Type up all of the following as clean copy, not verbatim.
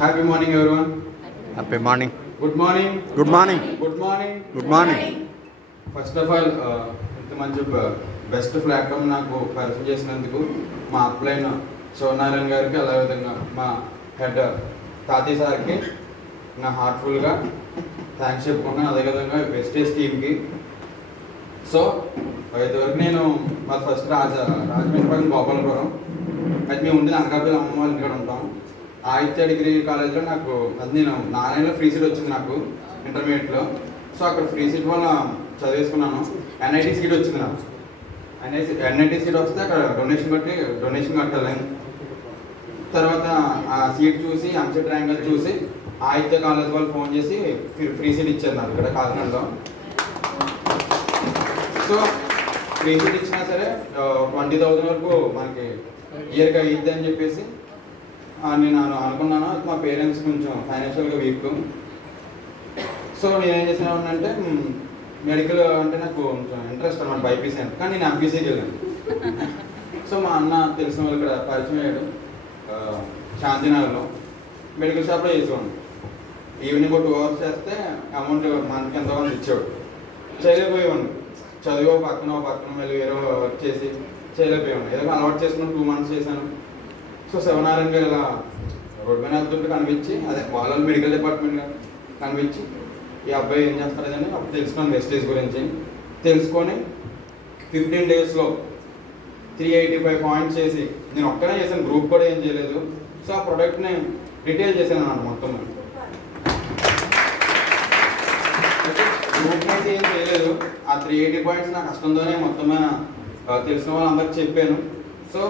Happy morning, everyone. Happy morning. Good morning. Good morning. Good morning. Good morning. First of all ఇంత మంచి best platform నాకు పరిచయం చేసినందుకు మా అప్లైన్ శివనారాయణ గారికి, అదేవిధంగా మా హెడ్ తాతయ్య సార్కి నా హార్ట్ఫుల్గా థ్యాంక్స్ చెప్పుకున్నాను. అదేవిధంగా వెస్టేజ్ టీమ్కి. సో ఇదివరకు నేను మా ఫస్ట్ రాజమండ్రి పక్కన గోపాలపురం, అయితే మేము ఉండేది అనకాపల్లి అమ్మమ్మ వాళ్ళ ఇంటికాడ ఉంటాం. ఆదిత్య డిగ్రీ కాలేజ్లో నాకు అది నేను నారాయణలో ఫ్రీ సీట్ వచ్చింది నాకు ఇంటర్మీడియట్లో. సో అక్కడ ఫ్రీ సీట్ వల్ల చదివేసుకున్నాను. ఎన్ఐటి సీట్ వచ్చింది నాకు. ఎన్ఐటి సీట్ వస్తే అక్కడ డొనేషన్ కట్టాలి. తర్వాత ఆ సీట్ చూసి ఎంసెట్ ర్యాంక్ చూసి ఆదిత్య కాలేజ్ వాళ్ళు ఫోన్ చేసి ఫ్రీ సీట్ ఇచ్చారు నాకు ఇక్కడ కాకినాడలో. సో ఫ్రీ సీట్ ఇచ్చినా సరే 20,000 వరకు మనకి ఇయర్కి అయ్యిద్ది అని చెప్పేసి నేను అనుకున్నాను. మా పేరెంట్స్ కొంచెం ఫైనాన్షియల్గా వీక్. సో నేనేం చేసాను అంటే మెడికల్ అంటే నాకు కొంచెం ఇంట్రెస్ట్ అనమాట, బైపీసీ అంటే. కానీ నేను ఎంపీసీకి వెళ్ళాను. సో మా అన్న తెలిసిన వాళ్ళు ఇక్కడ పరిచయం అయ్యాడు శాంతినగర్లో. మెడికల్ షాప్లో చేసేవాడు. ఈవినింగ్ 2 hours చేస్తే అమౌంట్ మనకి ఎంతోమంది ఇచ్చేవాడు. చేయలేకపోయేవాడిని. చదివో పక్కన మళ్ళీ వేరే వర్క్ చేసి చేయలేకపోయాను. ఏదో అలవాటు చేసుకుని 2 months చేశాను. సో శివనారాయణ గారు ఇలా రోడ్ మీద వెళ్తుంటే కనిపించి, అదే వాళ్ళ మెడికల్ డిపార్ట్మెంట్ కనిపించి, ఈ అబ్బాయి ఏం చేస్తారని అప్పుడు తెలుసుకున్నాను వెస్టేజ్ గురించి. తెలుసుకొని 15 daysలో 385 points చేసి, నేను ఒక్కనే చేశాను, గ్రూప్ కూడా ఏం చేయలేదు. సో ఆ ప్రోడక్ట్ని రిటైల్ చేశాను అన్నమాట మొత్తం. గ్రూప్ అయితే ఏం చేయలేదు. ఆ 380 points నా కష్టంతోనే మొత్తమే తెలిసిన వాళ్ళందరికీ చెప్పాను. సో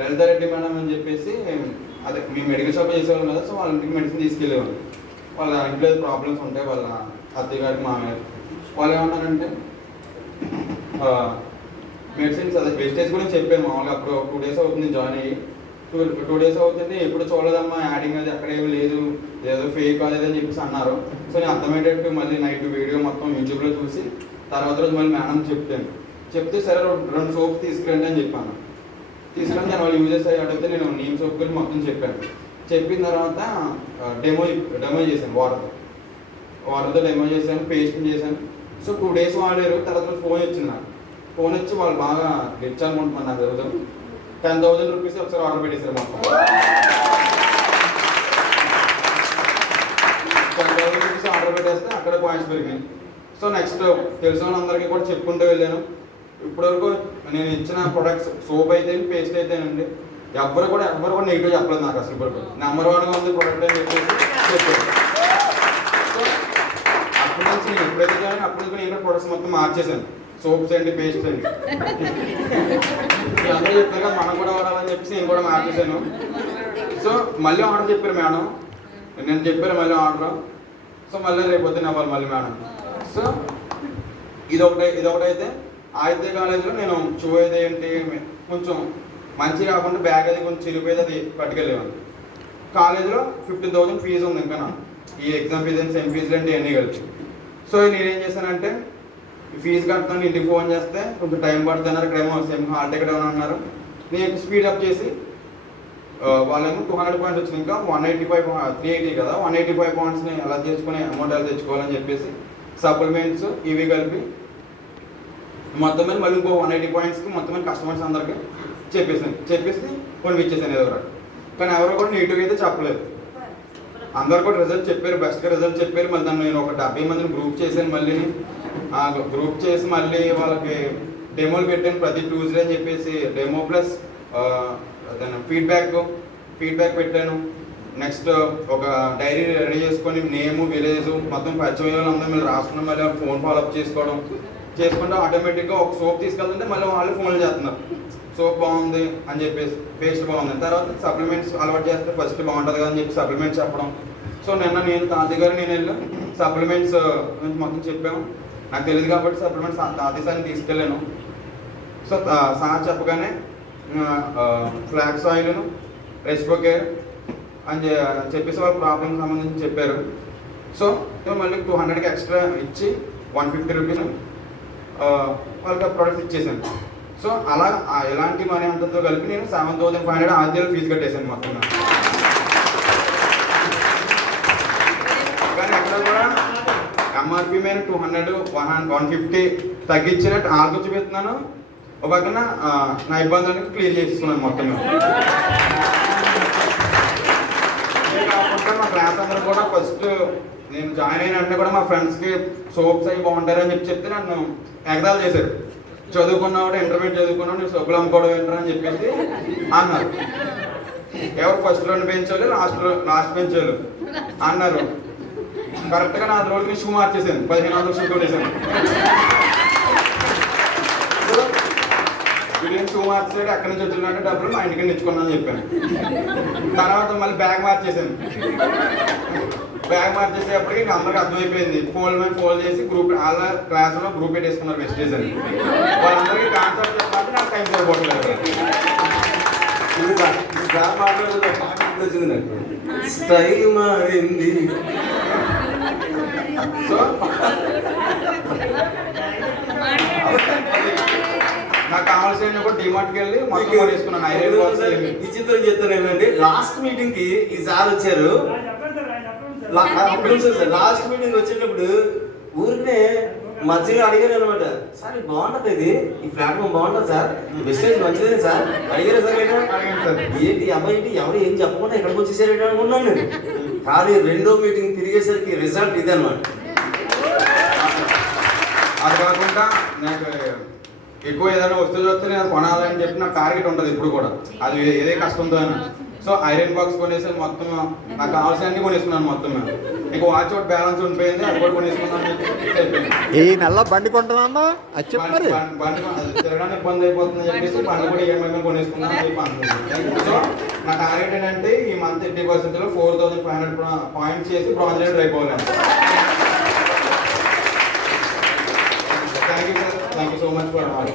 లలితారెడ్డి మేడం అని చెప్పేసి, అదే మీ మెడికల్ షాప్ చేసేవాళ్ళు కదా, సో వాళ్ళ ఇంటికి మెడిసిన్ తీసుకెళ్ళేవాళ్ళు. వాళ్ళ ఇంట్లో ప్రాబ్లమ్స్ ఉంటాయి, వాళ్ళ అత్తయ్య గారికి మామయ్య. వాళ్ళు ఏమన్నారంటే మెడిసిన్స్ అదే వెజిటేజ్ గురించి చెప్పాను మామూలుగా. అప్పుడు 2 days అవుతుంది జాయిన్ అయ్యి. 2 days అవుతుంది, ఎప్పుడు చూడలేదమ్మా యాడింగ్ అది అక్కడేమి లేదు, ఏదో ఫేక్ అది అని చెప్పేసి అన్నారు. సో నేను అర్థమయ్యేటట్టు మళ్ళీ నైట్ వీడియో మొత్తం యూట్యూబ్లో చూసి తర్వాత రోజు మళ్ళీ మేడం చెప్తే సరే 2 సోప్స్ తీసుకురండి అని చెప్పాను. తీసుకుని దాని వాళ్ళు యూజెస్ అయ్యి అడిగితే నేను నీమ్ సోప్ గురించి మొత్తం చెప్పాను. చెప్పిన తర్వాత డెమో చేశాను. వాటర్తో డెమో చేశాను, పేస్ట్ చేశాను. సో 2 days వాడారు. తర్వాత ఫోన్ వచ్చింది నాకు. ఫోన్ వచ్చి వాళ్ళు బాగా రిచ్ అనుకుంటున్నాను నాకు జరుగుతాం. 10,000 rupees ఒకసారి ఆర్డర్ పెట్టేశారు మొత్తం. 10,000 rupees ఆర్డర్ పెట్టేస్తే అక్కడ పాయింట్స్ పెరిగినాయి. సో నెక్స్ట్ తెలిసిన వాళ్ళందరికీ కూడా చెప్పుకుంటూ వెళ్ళాను. ఇప్పటివరకు నేను ఇచ్చిన ప్రొడక్ట్స్ సోప్ అయితే పేస్ట్ అయితేనండి ఎవరు కూడా నెగిటివ్ చెప్పలేదు నాకు. అసలు ఇప్పుడు నెంబర్ 1గా ఉంది ప్రొడక్ట్ అని చెప్పేసి చెప్పారు. సో అప్పటి నుంచి నేను ఎప్పుడైతే కానీ అప్పటి నుంచి నేను కూడా ప్రొడక్ట్స్ మొత్తం మార్చేసాను. సోప్స్ అండి, పేస్ట్ అండి. అందరూ చెప్పారు కదా మనం కూడా వాడాలని చెప్పేసి నేను కూడా మార్చేసాను. సో మళ్ళీ ఆర్డర్ చెప్పారు మేడం, నేను చెప్పాను మళ్ళీ ఆర్డర్. సో మళ్ళీ రేపు పొద్దున్న అవ్వాలి మళ్ళీ మేడం. సో ఇదొకటైతే ఆదిత్య కాలేజీలో నేను షూ అయితే ఏంటి కొంచెం మంచి కాకుండా బ్యాగ్ అది కొంచెం చిరిగిపోయేది, అది పట్టుకెళ్ళేవాను. కాలేజీలో 15,000 ఫీజు ఉంది ఇంకా నాకు, ఈ ఎగ్జామ్ ఫీజు అండ్ సెమ్ ఫీజులు అంటే ఇవన్నీ కలిపి. సో నేనేం చేశానంటే ఫీజు కడతాను, ఇంటికి ఫోన్ చేస్తే కొంచెం టైం పడుతున్నారు, ఇక్కడేమో సెమ్ హాల్ టికెట్ ఏమైనా అన్నారు. నేను స్పీడప్ చేసి వాళ్ళేమో 200 points వచ్చింది, ఇంకా 380 కదా, 185 pointsని ఎలా తెచ్చుకుని అమౌంట్ ఎలా తెచ్చుకోవాలని చెప్పేసి సప్లిమెంట్స్ ఇవి కలిపి మొత్తం మీద మళ్ళీ ఇంకో 180 pointsకి మొత్తం మీద కస్టమర్స్ అందరికీ చెప్పేసి కొనిపించేసాను ఏదో ఒకటి. కానీ ఎవరు కూడా నెగిటివ్ అయితే చెప్పలేదు. అందరు కూడా రిజల్ట్ చెప్పారు, బెస్ట్గా రిజల్ట్ చెప్పారు. మళ్ళీ దాన్ని నేను ఒక 70 మందిని గ్రూప్ చేశాను. మళ్ళీ గ్రూప్ చేసి మళ్ళీ వాళ్ళకి డెమోలు పెట్టాను ప్రతి ట్యూస్డే అని చెప్పేసి. డెమో ప్లస్ దాని ఫీడ్బ్యాక్ పెట్టాను. నెక్స్ట్ ఒక డైరీ రెడీ చేసుకొని నేము, విలేజ్ మొత్తం పరిచయం అందరూ మళ్ళీ రాసుకున్నాం. మళ్ళీ ఫోన్ ఫాలోఅప్ చేసుకుంటే ఆటోమేటిక్గా ఒక సోప్ తీసుకెళ్తుంటే మళ్ళీ వాళ్ళు ఫోన్లు చేస్తున్నారు, సోప్ బాగుంది అని చెప్పేసి, పేస్ట్ బాగుంది. తర్వాత సప్లిమెంట్స్ అలవాటు చేస్తే ఫస్ట్ బాగుంటుంది కదా అని చెప్పి సప్లిమెంట్స్ చెప్పడం. సో నేను తాతయ్య గారు నేను వెళ్ళి సప్లిమెంట్స్ గురించి మొత్తం చెప్పాము. నాకు తెలియదు కాబట్టి సప్లిమెంట్స్ తాతయ్య సార్ని తీసుకెళ్ళాను. సో సార్ చెప్పగానే ఫ్లాక్స్ ఆయిల్ను, రెస్పోకేర్ అని చెప్పేసి వాళ్ళ ప్రాబ్లమ్కి సంబంధించి చెప్పారు. సో మళ్ళీ 200కి ఎక్స్ట్రా ఇచ్చి 150 rupees వాళ్ళకి ఆ ప్రోడక్ట్స్ ఇచ్చేసాను. సో అలా ఎలాంటి మనీ అంతతో కలిపి నేను 7,500 ఆర్జీఎల్ ఫీజు కట్టేశాను మొత్తం. ఎంఆర్పి మీద 200, 150 తగ్గించినట్టు ఆల్కు చూపిస్తున్నాను. ఒక పక్కన నా ఇబ్బందులను క్లియర్ చేసుకున్నాను మొత్తం. కాకుండా మా క్లాస్ అందరూ కూడా ఫస్ట్ నేను జాయిన్ అయిన అంటే కూడా మా ఫ్రెండ్స్కి సోప్స్ అవి బాగుంటారని చెప్తే నన్ను ఎగతాలు చేశారు. చదువుకున్నాడు, ఇంటర్మీడియట్ చదువుకున్నాడు, నువ్వు సబ్బులు అమ్ముకోవడం ఏంటరా అని చెప్పేసి అన్నారు. ఎవరు ఫస్ట్ 2 బెంచ్ వాళ్ళు, లాస్ట్ బెంచ్ వాళ్ళు అన్నారు. కరెక్ట్గా నా రోజుకి షూ మార్చేసాను, 1500 షూ కొట్టేసాను. వీడియో షూ మార్చేసాడు, అక్కడి నుంచి వచ్చినట్టు డబ్బులు మా ఇంటికి తెచ్చుకున్నాను చెప్పాను. తర్వాత మళ్ళీ బ్యాగ్ మార్చేసాను. బ్యాగ్ మార్చేసేటప్పటికి ఇంకా అందరికి అర్థమైపోయింది. ఫోల్డ్ మీద ఫోల్డ్ చేసి గ్రూప్ వాళ్ళ క్లాసులో గ్రూప్ పెట్టేసుకున్నారు వెస్టేజ్ అని. వాళ్ళందరికీ కాన్సెప్ట్ చెప్పాలంటే నాకు టైం సరిపోవట్లేదు. వచ్చింది నాకు టైం మారింది. సో నాకు కావాల్సిన కూడా డిమార్ట్కి వెళ్ళి మొత్తం కొనేసుకున్నాను. ఐరన్ బాక్స్ విచిత్రం చెప్తాను ఏంటంటే, లాస్ట్ మీటింగ్ కి ఈ సార్ వచ్చారు. లాస్ట్ మీటింగ్ వచ్చేటప్పుడు ఊరినే మధ్యలో అడిగారు అనమాట, సార్ ఇది బాగుంటుంది, ఈ ప్లాట్ఫామ్ బాగుంటుంది సార్, వెస్టేజ్ మంచిదే సార్ అడిగారు సార్. అడిగాను సార్. ఏంటి అబ్బాయి ఎవరు ఏం చెప్పకుండా ఎక్కడికి వచ్చేసారు అనుకున్నాను నేను. కానీ రెండో మీటింగ్ తిరిగేసరికి రిజల్ట్ ఇదే అనమాట. అది కాకుండా నాకు ఎక్కువ ఏదైనా వస్తువు చూస్తే నేను కొనాలని చెప్పి నాకు టార్గెట్ ఉంటుంది ఇప్పుడు కూడా, అది ఏదే కష్టంతో అయినా. సో ఐరన్ బాక్స్ కొనేసి మొత్తం నాకు కావాల్సినవన్నీ కొనేసుకున్నాను మొత్తం. నీకు వాచ్ ఒకటి బ్యాలెన్స్ ఉండిపోయింది, అది కూడా కొనేసుకున్నాను. ఈ నెల బండి కొంటున్నా అది చెప్పారు. బండి తిరగడానికి ఇబ్బంది అయిపోతుందని చెప్పేసి బండి కూడా ఏమైనా కొనేసుకున్నాను అని చెప్పి అనుకుంటున్నాను. సో నా టార్గెట్ ఏంటంటే ఈ మంత్ 80% 4500 పాయింట్స్ చేసి బ్రాంజ్ రైడర్ అయిపోవాలి. Thank you sir, thank you so much for all.